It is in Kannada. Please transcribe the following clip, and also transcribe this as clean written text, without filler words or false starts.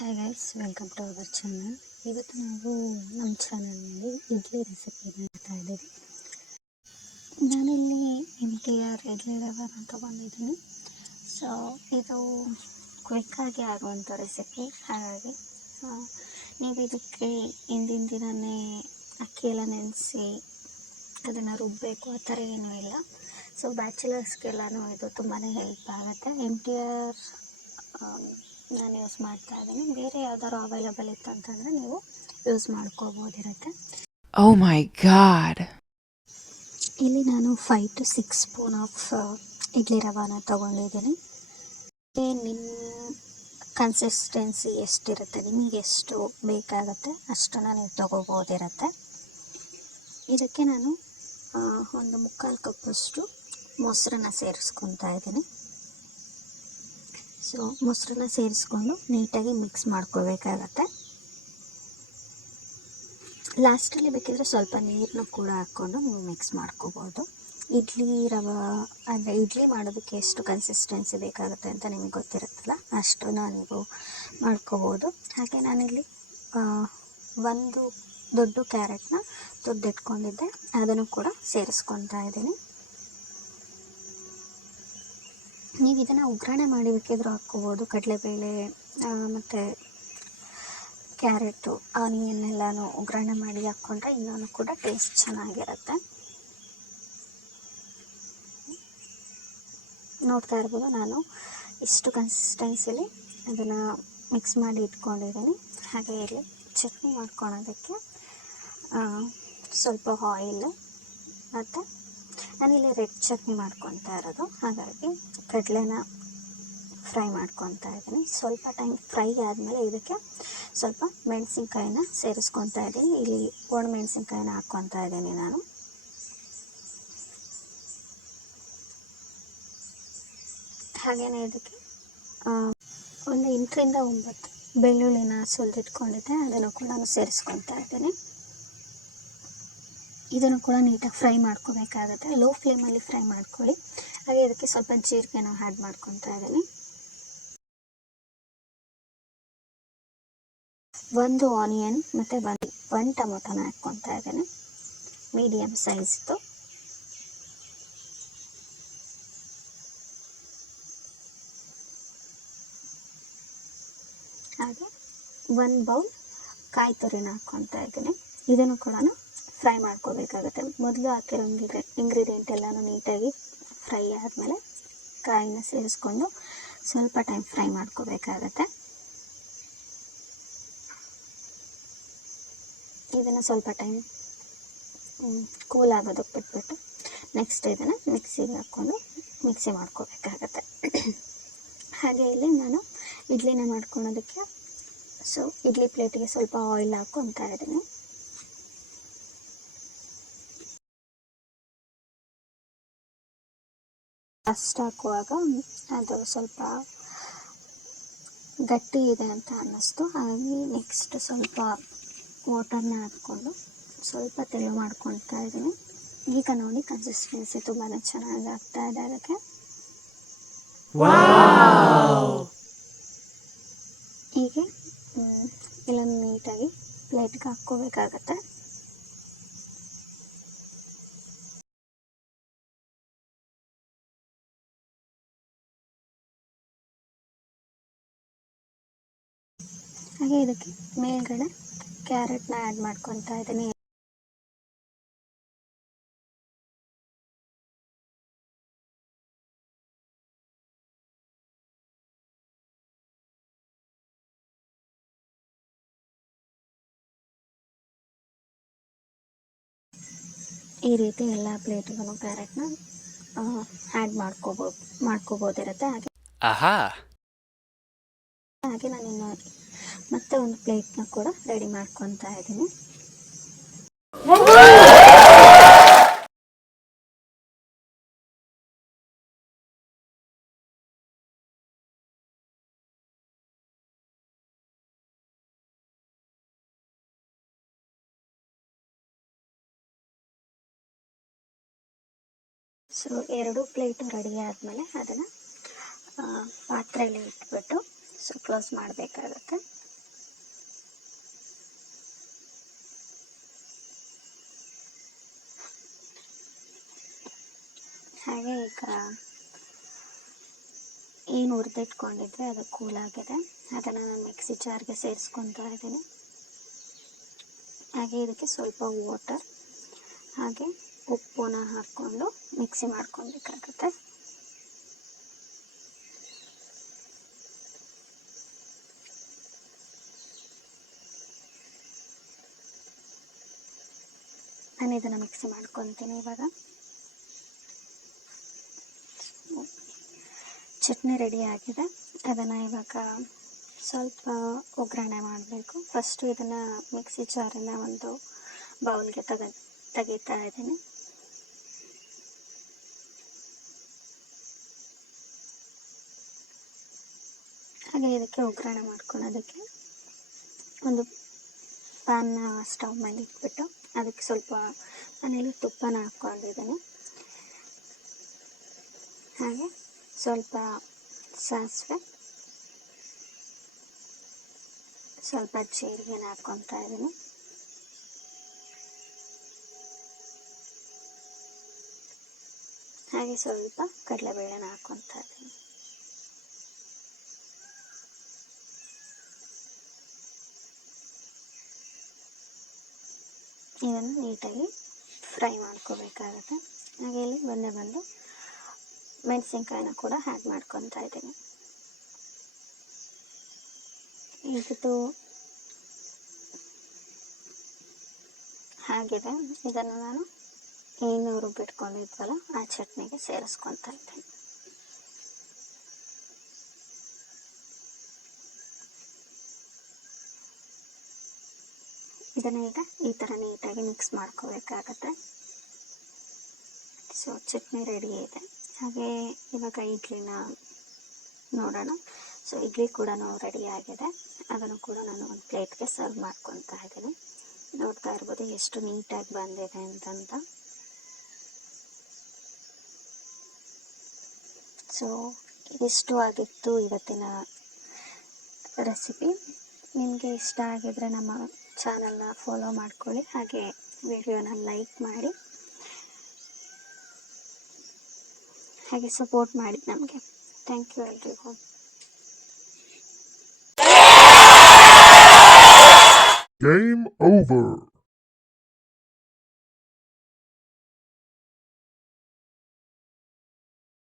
Hi guys, welcome to our channel. ಇವತ್ತು ನಾವು ನಮ್ಮ ಚಾನಲ್ನಲ್ಲಿ ಇಡ್ಲಿ ರೆಸಿಪಿ ಮಾಡ್ತಾ ಇದ್ದೀವಿ. ನಾನಿಲ್ಲಿ MTR ಇಡ್ಲಿ ರವಾನ ತೊಗೊಂಡಿದ್ದೀನಿ. ಸೊ ಇದು ಕ್ವಿಕ್ಕಾಗಿ ಆಗುವಂಥ ರೆಸಿಪಿ. ಹಾಗಾಗಿ ನೀವು ಇದಕ್ಕೆ ಹಿಂದಿನ ದಿನವೇ ಅಕ್ಕಿ ಎಲ್ಲ ನೆನೆಸಿ ಅದನ್ನು ರುಬ್ಬಬೇಕು ಆ ಥರ ಏನೂ ಇಲ್ಲ. ಸೊ ಬ್ಯಾಚುಲರ್ಸ್ಗೆಲ್ಲನೂ ಇದು ತುಂಬಾ ಹೆಲ್ಪ್ ಆಗುತ್ತೆ. MTR ನಾನು ಯೂಸ್ ಮಾಡ್ತಾ ಇದ್ದೀನಿ. ಬೇರೆ ಯಾವ್ದಾದ್ರು ಅವೈಲಬಲ್ ಇತ್ತು ಅಂತಂದರೆ ನೀವು ಯೂಸ್ ಮಾಡ್ಕೋಬೋದಿರುತ್ತೆ. Oh my god. ಇಲ್ಲಿ ನಾನು 5 to 6 ಸ್ಪೂನ್ ಆಫ್ ಇಡ್ಲಿ ರವಾನ ತೊಗೊಂಡಿದ್ದೀನಿ. ನಿಮ್ಮ ಕನ್ಸಿಸ್ಟೆನ್ಸಿ ಎಷ್ಟಿರುತ್ತೆ, ನಿಮಗೆ ಎಷ್ಟು ಬೇಕಾಗುತ್ತೆ ಅಷ್ಟನ್ನು ನೀವು ತೊಗೋಬೋದಿರುತ್ತೆ. ಇದಕ್ಕೆ ನಾನು ಒಂದು 3/4 ಕಪ್ಪಷ್ಟು ಮೊಸರನ್ನ ಸೇರಿಸ್ಕೊತಾ ಇದ್ದೀನಿ. ಸೊ ಮೊಸರನ್ನ ಸೇರಿಸ್ಕೊಂಡು ನೀಟಾಗಿ ಮಿಕ್ಸ್ ಮಾಡ್ಕೋಬೇಕಾಗತ್ತೆ. ಲಾಸ್ಟಲ್ಲಿ ಬೇಕಿದ್ರೆ ಸ್ವಲ್ಪ ನೀರನ್ನು ಕೂಡ ಹಾಕ್ಕೊಂಡು ನೀವು ಮಿಕ್ಸ್ ಮಾಡ್ಕೋಬೋದು. ಇಡ್ಲಿ ರವೆ ಅಂದರೆ ಇಡ್ಲಿ ಮಾಡೋದಕ್ಕೆ ಎಷ್ಟು ಕನ್ಸಿಸ್ಟೆನ್ಸಿ ಬೇಕಾಗುತ್ತೆ ಅಂತ ನಿಮಗೆ ಗೊತ್ತಿರುತ್ತಲ್ಲ, ಅಷ್ಟನ್ನು ನೀವು ಮಾಡ್ಕೋಬೋದು. ಹಾಗೆ ನಾನಿಲ್ಲಿ ಒಂದು ದೊಡ್ಡ ಕ್ಯಾರೆಟ್ನ ತುರಿದಿಟ್ಕೊಂಡಿದ್ದೆ, ಅದನ್ನು ಕೂಡ ಸೇರಿಸ್ಕೊತಾ ಇದ್ದೀನಿ. ನೀವು ಇದನ್ನು ಒಗ್ಗರಣೆ ಮಾಡಿ ಬೇಕಿದ್ರೂ ಹಾಕ್ಕೋಬೋದು. ಕಡಲೆಬೇಳೆ ಮತ್ತು ಕ್ಯಾರೆಟು, ಆನಿಯನ್ ಎಲ್ಲನೂ ಒಗ್ಗರಣೆ ಮಾಡಿ ಹಾಕ್ಕೊಂಡ್ರೆ ಇನ್ನೂ ಕೂಡ ಟೇಸ್ಟ್ ಚೆನ್ನಾಗಿರುತ್ತೆ. ನೋಡ್ತಾ ಇರ್ಬೋದು, ನಾನು ಇಷ್ಟು ಕನ್ಸಿಸ್ಟೆನ್ಸಿಲಿ ಅದನ್ನು ಮಿಕ್ಸ್ ಮಾಡಿ ಇಟ್ಕೊಂಡಿದ್ದೀನಿ. ಹಾಗೆ ಇಲ್ಲಿ ಚಟ್ನಿ ಮಾಡ್ಕೊಳೋದಕ್ಕೆ ಸ್ವಲ್ಪ ಆಯಿಲ್ ಮತ್ತು ನಾನಿಲ್ಲಿ ರೆಡ್ ಚಟ್ನಿ ಮಾಡ್ಕೊತಾ ಇರೋದು, ಹಾಗಾಗಿ ಕಡಲೆನ ಫ್ರೈ ಮಾಡ್ಕೊತಾ ಇದ್ದೀನಿ. ಸ್ವಲ್ಪ ಟೈಮ್ ಫ್ರೈ ಆದಮೇಲೆ ಇದಕ್ಕೆ ಸ್ವಲ್ಪ ಮೆಣಸಿನ್ಕಾಯಿನ ಸೇರಿಸ್ಕೊತಾ ಇದ್ದೀನಿ. ಇಲ್ಲಿ ಒಣ ಮೆಣಸಿನ್ಕಾಯಿನ ಹಾಕ್ಕೊತಾ ಇದ್ದೀನಿ ನಾನು. ಹಾಗೆಯೇ ಇದಕ್ಕೆ ಒಂದು 8ರಿಂದ 9 ಬೆಳ್ಳುಳ್ಳಿನ ಸುಲಿದಿಟ್ಕೊಂಡಿದ್ದೆ, ಅದನ್ನು ಕೂಡ ನಾನು ಸೇರಿಸ್ಕೊತಾ ಇದ್ದೀನಿ. ಇದನ್ನು ಕೂಡ ನೀಟಾಗಿ ಫ್ರೈ ಮಾಡ್ಕೋಬೇಕಾಗುತ್ತೆ. ಲೋ ಫ್ಲೇಮಲ್ಲಿ ಫ್ರೈ ಮಾಡ್ಕೊಳ್ಳಿ. ಹಾಗೆ ಇದಕ್ಕೆ ಸ್ವಲ್ಪ ಜೀರಿಗೆನ ಆ್ಯಡ್ ಮಾಡ್ಕೊತಾ ಇದ್ದೀನಿ. ಒಂದು ಆನಿಯನ್ ಮತ್ತು ಒಂದು ಟೊಮೊಟೊನ ಹಾಕ್ಕೊತಾ ಇದ್ದೀನಿ, ಮೀಡಿಯಮ್ ಸೈಜ್ದು. ಹಾಗೆ 1 ಬೌಲ್ ಕಾಯಿ ತುರಿನ ಹಾಕ್ಕೊತಾ ಇದ್ದೀನಿ. ಇದನ್ನು ಕೂಡ ಫ್ರೈ ಮಾಡ್ಕೋಬೇಕಾಗುತ್ತೆ. ಮೊದಲು ಹಾಕಿರೋ ಇಂಗ್ರೀಡಿಯೆಂಟ್ ಎಲ್ಲನೂ ನೀಟಾಗಿ ಫ್ರೈ ಆದಮೇಲೆ ಕಾಯಿನ ಸೇರಿಸ್ಕೊಂಡು ಸ್ವಲ್ಪ ಟೈಮ್ ಫ್ರೈ ಮಾಡ್ಕೋಬೇಕಾಗತ್ತೆ. ಇದನ್ನು ಸ್ವಲ್ಪ ಟೈಮ್ ಕೂಲ್ ಆಗೋದಕ್ಕೆ ಬಿಟ್ಬಿಟ್ಟು ನೆಕ್ಸ್ಟ್ ಇದನ್ನು ಮಿಕ್ಸಿಗೆ ಹಾಕ್ಕೊಂಡು ಮಿಕ್ಸಿ ಮಾಡ್ಕೋಬೇಕಾಗತ್ತೆ. ಹಾಗೆ ಇಲ್ಲಿ ನಾನು ಇಡ್ಲಿನ ಮಾಡ್ಕೊಳೋದಕ್ಕೆ ಇಡ್ಲಿ ಪ್ಲೇಟಿಗೆ ಸ್ವಲ್ಪ ಆಯಿಲ್ ಹಾಕ್ಕೊತಾ ಇದ್ದೀನಿ. ಫಸ್ಟ್ ಹಾಕುವಾಗ ಅದು ಸ್ವಲ್ಪ ಗಟ್ಟಿ ಇದೆ ಅಂತ ಅನ್ನಿಸ್ತು. ಹಾಗೆ ನೆಕ್ಸ್ಟ್ ಸ್ವಲ್ಪ ವಾಟರ್ನ ಹಾಕ್ಕೊಂಡು ಸ್ವಲ್ಪ ತೆಳು ಮಾಡ್ಕೊತಾ ಇದ್ದೀನಿ. ಈಗ ನೋಡಿ ಕನ್ಸಿಸ್ಟೆನ್ಸಿ ತುಂಬಾ ಚೆನ್ನಾಗಿ ಆಗ್ತಾ ಇದೆ. ಅದಕ್ಕೆ ಹೀಗೆ ಎಲ್ಲ ನೀಟಾಗಿ ಪ್ಲೇಟ್ಗೆ ಹಾಕ್ಕೋಬೇಕಾಗತ್ತೆ. ಹಾಗೆ ಇದಕ್ಕೆ ಮೇಲ್ಗಡೆ ಕ್ಯಾರೆಟ್ನ ಆ್ಯಡ್ ಮಾಡ್ಕೊತಾ ಇದ್ದೀನಿ. ಈ ರೀತಿ ಎಲ್ಲ ಪ್ಲೇಟ್ಗೂ ಕ್ಯಾರೆಟ್ನ ಆ್ಯಡ್ ಮಾಡ್ಕೋಬೋದಿರುತ್ತೆ. ಹಾಗೆ ನಾನು ಮತ್ತೆ ಒಂದು ಪ್ಲೇಟ್ನ ಕೂಡ ರೆಡಿ ಮಾಡ್ಕೊತಾ ಇದ್ದೀನಿ. ಸೊ 2 ಪ್ಲೇಟು ರೆಡಿ ಆದಮೇಲೆ ಅದನ್ನು ಪಾತ್ರೆಯಲ್ಲಿ ಇಟ್ಬಿಟ್ಟು ಕ್ಲೋಸ್ ಮಾಡಬೇಕಾಗತ್ತೆ. ಹಾಗೆ ಈಗ ಏನು ಹುರಿದಿಟ್ಕೊಂಡಿದ್ರೆ ಅದು ಕೂಲಾಗಿದೆ, ಅದನ್ನು ನಾನು ಮಿಕ್ಸಿ ಜಾರ್ಗೆ ಸೇರಿಸ್ಕೊತಾ ಇದ್ದೀನಿ. ಹಾಗೆ ಇದಕ್ಕೆ ಸ್ವಲ್ಪ ವಾಟರ್ ಹಾಗೆ ಉಪ್ಪನ್ನ ಹಾಕ್ಕೊಂಡು ಮಿಕ್ಸಿ ಮಾಡ್ಕೊಬೇಕಾಗುತ್ತೆ. ನಾನು ಇದನ್ನು ಮಿಕ್ಸಿ ಮಾಡ್ಕೊತೀನಿ. ಇವಾಗ ಚಟ್ನಿ ರೆಡಿ ಆಗಿದೆ. ಅದನ್ನು ಇವಾಗ ಸ್ವಲ್ಪ ಒಗ್ಗರಣೆ ಮಾಡಬೇಕು. ಫಸ್ಟು ಇದನ್ನು ಮಿಕ್ಸಿ ಜಾರನ್ನು ಒಂದು ಬೌಲ್ಗೆ ತೆಗಿತಾ ಇದ್ದೀನಿ. ಹಾಗೆ ಇದಕ್ಕೆ ಒಗ್ಗರಣೆ ಮಾಡ್ಕೊಳೋದಕ್ಕೆ ಒಂದು ಪ್ಯಾನ್ನ ಸ್ಟವ್ ಮೇಲೆ ಇಟ್ಬಿಟ್ಟು ಅದಕ್ಕೆ ಸ್ವಲ್ಪ ನಾನಿಲ್ಲಿ ತುಪ್ಪನ ಹಾಕ್ಕೊಂಡಿದ್ದೀನಿ. ಹಾಗೆ ಸ್ವಲ್ಪ ಸಾಸಿವೆ, ಸ್ವಲ್ಪ ಜೀರಿಗೆನ ಹಾಕ್ಕೊತಾ ಇದ್ದೀನಿ. ಹಾಗೆ ಸ್ವಲ್ಪ ಕಡಲೆಬೇಳೆನ ಹಾಕ್ಕೊತಾ ಇದ್ದೀನಿ. ಇದನ್ನು ನೀಟಾಗಿ ಫ್ರೈ ಮಾಡ್ಕೋಬೇಕಾಗುತ್ತೆ. ಹಾಗೆ ಇಲ್ಲಿ ಬಂದು ಮೆಣಸಿನ್ಕಾಯಿನ ಕೂಡ ಆ್ಯಡ್ ಮಾಡ್ಕೊತಾ ಇದ್ದೀನಿ. ಇದು ಹಾಗಿದೆ. ಇದನ್ನು ನಾನು ಏನು ರುಬ್ಬಿಟ್ಕೊಂಡಿದ್ವಲ್ಲ ಆ ಚಟ್ನಿಗೆ ಸೇರಿಸ್ಕೊತಾ ಇದ್ದೀನಿ. ಇದನ್ನು ಈಗ ಈ ಥರ ನೀಟಾಗಿ ಮಿಕ್ಸ್ ಮಾಡ್ಕೋಬೇಕಾಗತ್ತೆ. ಸೊ ಚಟ್ನಿ ರೆಡಿ ಇದೆ. ಹಾಗೆ ಇವಾಗ ಇಡ್ಲಿನ ನೋಡೋಣ. ಸೊ ಇಡ್ಲಿ ಕೂಡ ರೆಡಿ ಆಗಿದೆ. ಅದನ್ನು ಕೂಡ ನಾನು ಒಂದು ಪ್ಲೇಟ್ಗೆ ಸರ್ವ್ ಮಾಡ್ಕೊತಾ ಇದ್ದೀನಿ. ನೋಡ್ತಾ ಇರ್ಬೋದು ಎಷ್ಟು ನೀಟಾಗಿ ಬಂದಿದೆ ಅಂತಂತ. ಸೊ ಇಷ್ಟು ಆಗಿತ್ತು ಇವತ್ತಿನ ರೆಸಿಪಿ. ನಿಮಗೆ ಇಷ್ಟ ಆಗಿದ್ರೆ ನಮ್ಮ ಚಾನಲ್ನ ಫಾಲೋ ಮಾಡ್ಕೊಳ್ಳಿ, ಹಾಗೆ ವಿಡಿಯೋನ ಲೈಕ್ ಮಾಡಿ, ಹಾಗೆ ಸಪೋರ್ಟ್ ಮಾಡಿ ನಮಗೆ. ಥ್ಯಾಂಕ್ ಯು ಎಲ್ರಿಗೂ. Game over.